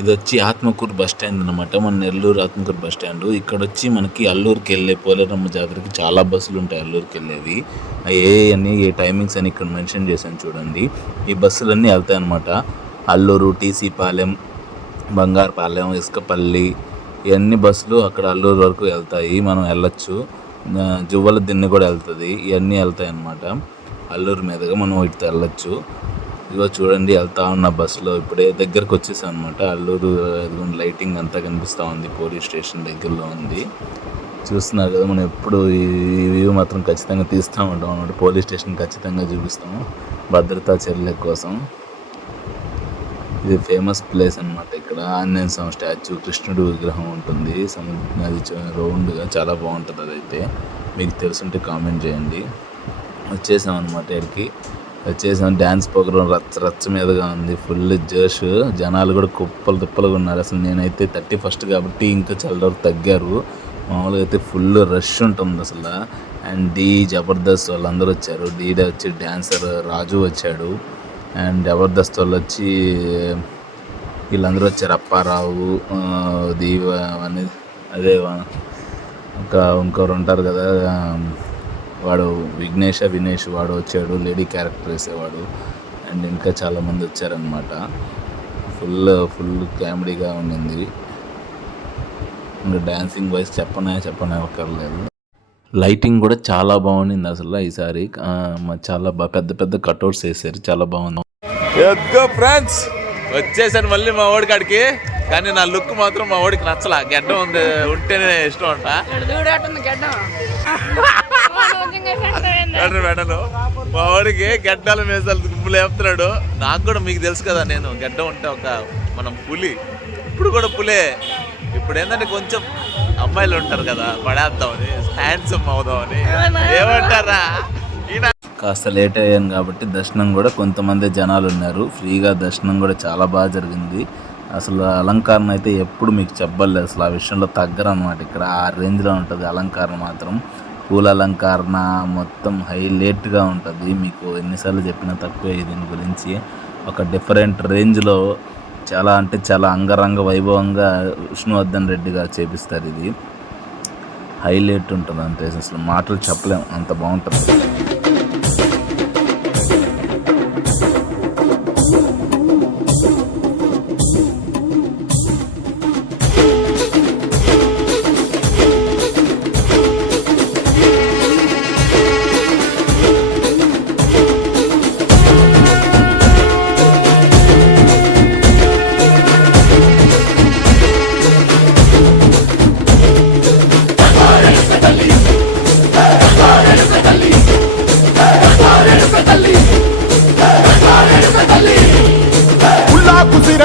ఇది వచ్చి Atmakur bus stand అనమాట. మన నెల్లూరు ఆత్మకూరు బస్ స్టాండ్. ఇక్కడ వచ్చి మనకి అల్లూరుకి వెళ్ళే పోలేరమ్మ జాతరకి చాలా బస్సులు ఉంటాయి అల్లూరుకి వెళ్ళేవి. ఏ టైమింగ్స్ అని ఇక్కడ మెన్షన్ చేశాను చూడండి. ఈ బస్సులన్నీ వెళ్తాయి అనమాట. అల్లూరు, టీసీ పాలెం, బంగారుపాలెం, ఇసుకపల్లి ఇవన్నీ బస్సులు అక్కడ అల్లూరు వరకు వెళ్తాయి. మనం వెళ్ళొచ్చు. జువ్వల దిన్నె కూడా వెళ్తుంది. ఇవన్నీ వెళ్తాయి అన్నమాట. అల్లూరు మీదుగా మనం వీటితో వెళ్ళొచ్చు. ఇదిగో చూడండి వెళ్తా ఉన్న బస్సులో ఇప్పుడే దగ్గరకు వచ్చేసాం అనమాట. అల్లూరు లైటింగ్ అంతా కనిపిస్తూ ఉంది. పోలీస్ స్టేషన్ దగ్గరలో ఉంది. చూస్తున్నారు కదా, మనం ఎప్పుడు ఈ వ్యూ మాత్రం ఖచ్చితంగా తీస్తూ ఉంటాం అనమాట. పోలీస్ స్టేషన్ ఖచ్చితంగా చూపిస్తాము భద్రతా చర్యల కోసం. ఇది ఫేమస్ ప్లేస్ అనమాట. ఇక్కడ ఆంజనేయ స్వామి స్టాచ్యూ, కృష్ణుడు విగ్రహం ఉంటుంది. అది రౌండ్గా చాలా బాగుంటుంది. అదైతే మీకు తెలుసుంటే కామెంట్ చేయండి. వచ్చేసాం అనమాట. ఇక్కడికి వచ్చేసాం. డ్యాన్స్ ప్రోగ్రాం రచ్చ మీదగా ఉంది. ఫుల్ జోష్. జనాలు కూడా కుప్పలు తుప్పలుగా ఉన్నారు. అసలు నేనైతే 31st కాబట్టి ఇంకా చాలా వరకు తగ్గారు. మామూలుగా అయితే ఫుల్ రష్ ఉంటుంది అసలు. అండ్ జబర్దస్త్ వాళ్ళందరూ వచ్చారు. డీడే వచ్చి డ్యాన్సర్ రాజు వచ్చాడు. అండ్ జబర్దస్త్ వాళ్ళు వచ్చి వీళ్ళందరూ వచ్చారు. అప్పారావు, దీవ అని అదే ఇంకొకరు ఉంటారు కదా, వాడు వినేష్ వాడు వచ్చాడు. లేడీ క్యారెక్టర్ వేసేవాడు. అండ్ ఇంకా చాలామంది వచ్చారనమాట. ఫుల్ కామెడీగా ఉండింది. ఇంకా డాన్సింగ్ వైజ్ చెప్పనే ఒక్కర్లేదు. లైటింగ్ కూడా చాలా బాగుండింది అసలు ఈసారి. చాలా పెద్ద కట్అవుట్స్ వేసారు. చాలా బాగుంది. ఫ్రెండ్స్ వచ్చేసాను మళ్ళీ మా ఓడికాడికి. కానీ నా లుక్ మాత్రం మా ఓడికి నచ్చలా. గడ్డం ఉంది ఉంటేనే ఇష్టం అంట. మెడలు మా వాడికి గడ్డాల మేసాలు గుమ్ములు వేపుతున్నాడు. నాకు కూడా మీకు తెలుసు కదా, నేను గడ్డం ఉంటే మనం పులి. ఇప్పుడు కూడా పులే. ఇప్పుడు ఏంటంటే కొంచెం అమ్మాయిలు ఉంటారు కదా, పడేద్దామని, హ్యాండ్సమ్ అవుదామని. ఏమంటారా? కాస్త లేట్ అయ్యాను కాబట్టి దర్శనం కూడా కొంతమంది జనాలు ఉన్నారు. ఫ్రీగా దర్శనం కూడా చాలా బాగా జరిగింది. అసలు అలంకరణ అయితే ఎప్పుడు మీకు చెప్పలేదు. అసలు ఆ విషయంలో తగ్గరన్నమాట. ఇక్కడ ఆ రేంజ్లో ఉంటుంది అలంకరణ మాత్రం. పూల అలంకరణ మొత్తం హైలైట్గా ఉంటుంది. మీకు ఎన్నిసార్లు చెప్పినా తక్కువే దీని గురించి. ఒక డిఫరెంట్ రేంజ్లో చాలా అంగరంగ వైభవంగా విష్ణువర్ధన్ రెడ్డి గారు చేపిస్తారు. ఇది హైలైట్ ఉంటుంది. అంటే అసలు మాటలు చెప్పలేము, అంత బాగుంటుంది.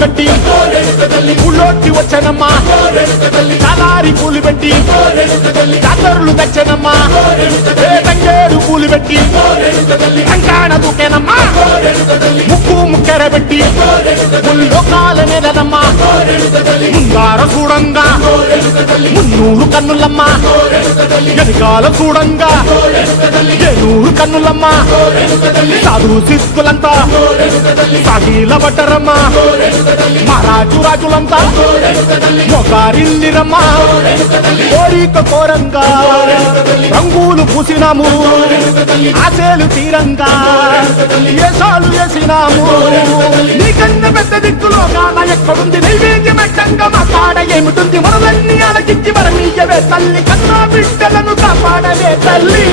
కట్టి పుల్లోట్టి వచ్చనమ్మా, కలారి పూలు పెట్టి జాతరులు తెచ్చనమ్మా, తంగేరు పూలు పెట్టి కంకాణ దూకేనమ్మా, ముక్కెర పెట్టి ముల్లోకాల నేలనమ్మా, ముందార చూడంగా మున్నూరు కన్నులమ్మా, వెనకాల చూడంగా ఏనూరు కన్నులమ్మా, సాధు సిద్ధులంతా సాగిల పట్టరమ్మా, మహారాజు రాజులంతా మొగారిల్లిరమ్మా, కోరిక కోరంగా రంగులు పూసినాము, ఆశలు తీరంగా ఏసాలు వేసినాము, నీకన్నా పెద్ద దిక్కులో కాన ఎక్కడుంది, నైవేద్యం ఎట్టంగా మా కాడ ఏమిటుంది, మనలన్నీ అలకించి మరమీయవే తల్లి, కన్నా బిడ్డలను కాపాడవే తల్లి.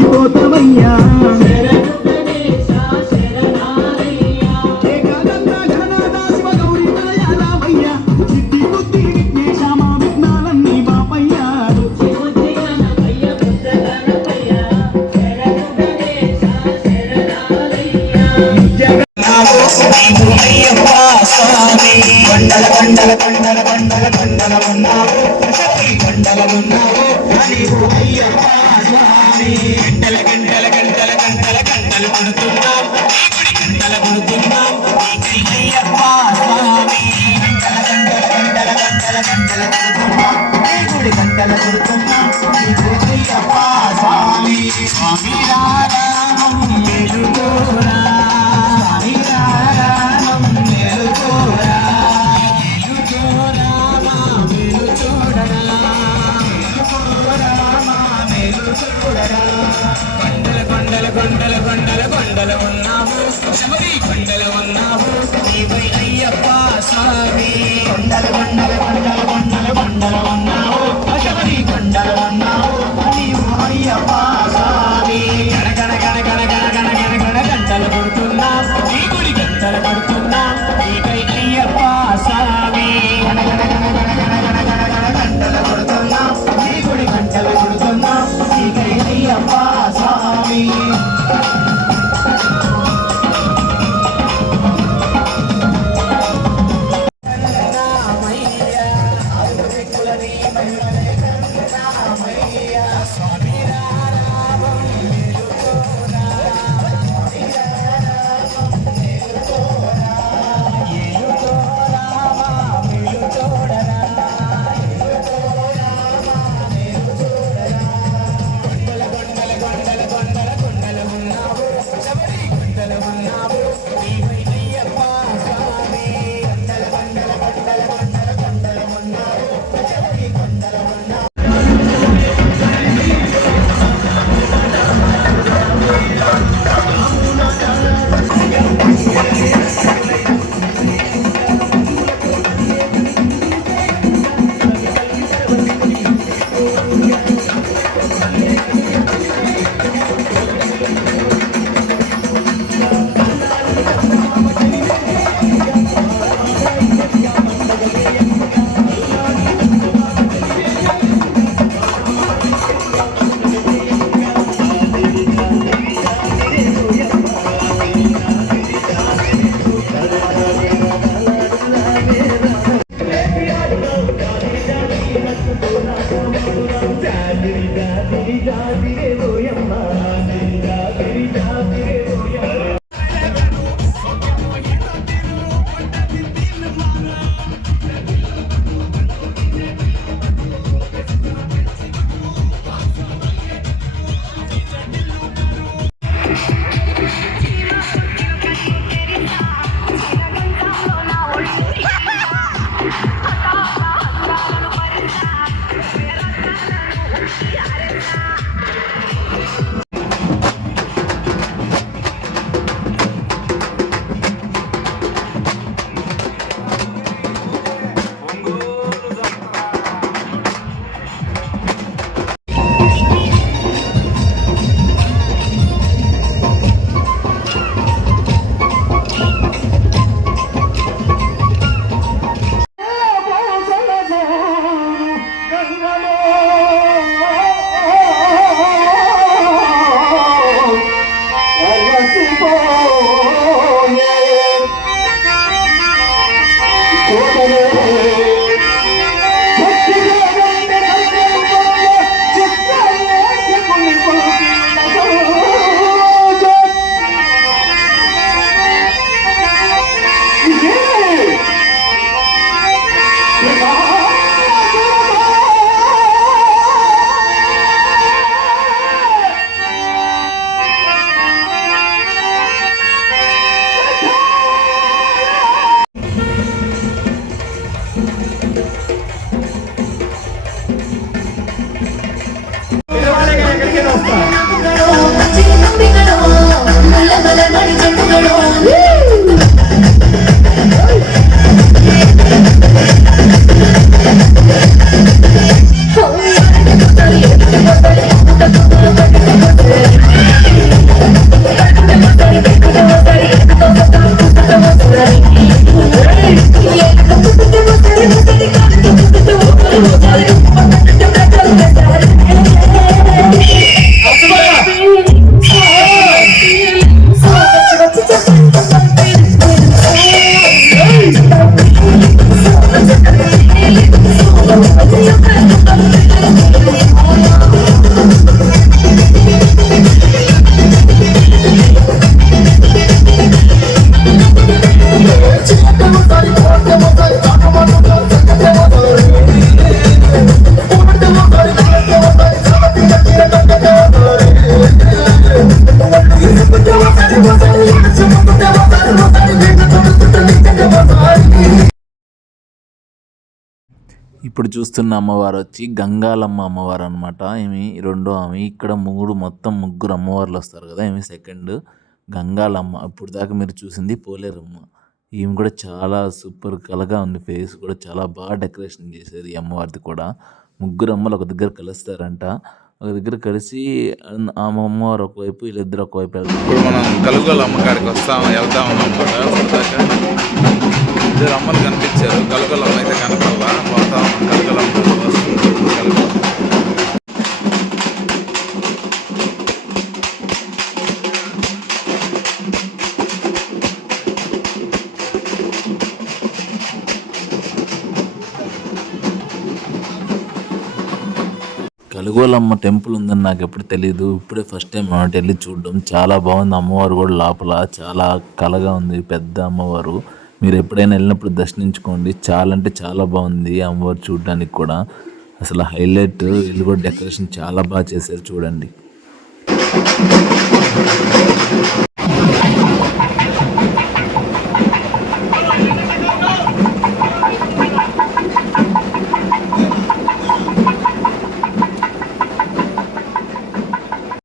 మురిసిపోతామయ్యా కొండల కొండల కొండల కొండల కొండల ఉన్నావు కొండల ఉన్నావు నీవు అయ్యప్ప స్వామి గంటల గంటల గంటల గంటల గంటలు కొడుతున్నాం గంటల కొడుతున్నాం అయ్యప్ప స్వామి గంటల గంటల గంటల గంటల గంటల కొడుతున్నాం గుడి గంటల కొడుతున్నాం నీకు అయ్యప్ప స్వామి స్వామి రారామం వెలుగోరా స్వామి రారామం వెలుగోరా కొండల కొండల కొండల కొండల కొండల ఉన్నావు శబరి కొండల ఉన్నావు నీవై అయ్యప్ప స్వామి కొండల కొండల కొండల కొండల కొండల ఉన్నావు శబరి కొండల ఉన్నావు నీవు అయ్యప్ప స్వామి గణ గణ గణ గణ గణ గణ గణ గణ గంటలు కొడుతున్నాం ఈ గుడి గంటలు కొడుతున్నాం నీకై అయ్యప్ప స్వామి గణ గణ గణ గణ గణ గణ గణ గణ గంటలు కొడుతున్నాం ఈ గుడి గంటలు కొడుతున్నాం నీకై అయ్యప్ప స్వామి ఇప్పుడు చూస్తున్న అమ్మవారు వచ్చి గంగాలమ్మ అమ్మవారు అనమాట. ఈమె రెండో ఆమె. ఇక్కడ మొత్తం ముగ్గురు అమ్మవార్లు వస్తారు కదా, ఈమె సెకండ్ గంగాలమ్మ. ఇప్పుడు దాకా మీరు చూసింది పోలేరమ్మ. ఈమె కూడా చాలా సూపర్ కలగా ఉంది. ఫేస్ కూడా చాలా బాగా డెకరేషన్ చేశారు ఈ అమ్మవారిది కూడా. ముగ్గురు అమ్మలు ఒక దగ్గర కలుస్తారంట. ఒక దగ్గర కలిసి ఆ అమ్మవారు ఒకవైపు, వీళ్ళిద్దరు ఒకవైపు వెళ్తారు. ఇప్పుడు మనం కలుగోల అమ్మకాడికి వెళ్తా ఉన్నాం కూడా. ఇప్పటిదాకా ఇద్దరు అమ్మలు కనిపించారు, కలుగోల అమ్మ అయితే కనపడలా. పోతా ఉన్నాం కలుగోల అమ్మ వస్తుంది. కలుగోల కలుగోలమ్మ టెంపుల్ ఉందని నాకు ఎప్పుడు తెలియదు. ఇప్పుడే ఫస్ట్ టైం అన్నమాట వెళ్ళి చూడడం. చాలా బాగుంది. అమ్మవారు కూడా లోపల చాలా కలగా ఉంది. పెద్ద అమ్మవారు. మీరు ఎప్పుడైనా వెళ్ళినప్పుడు దర్శించుకోండి. చాలా అంటే చాలా బాగుంది అమ్మవారు చూడడానికి కూడా. అసలు హైలైట్. ఇల్లు కూడా డెకరేషన్ చాలా బాగా చేశారు చూడండి.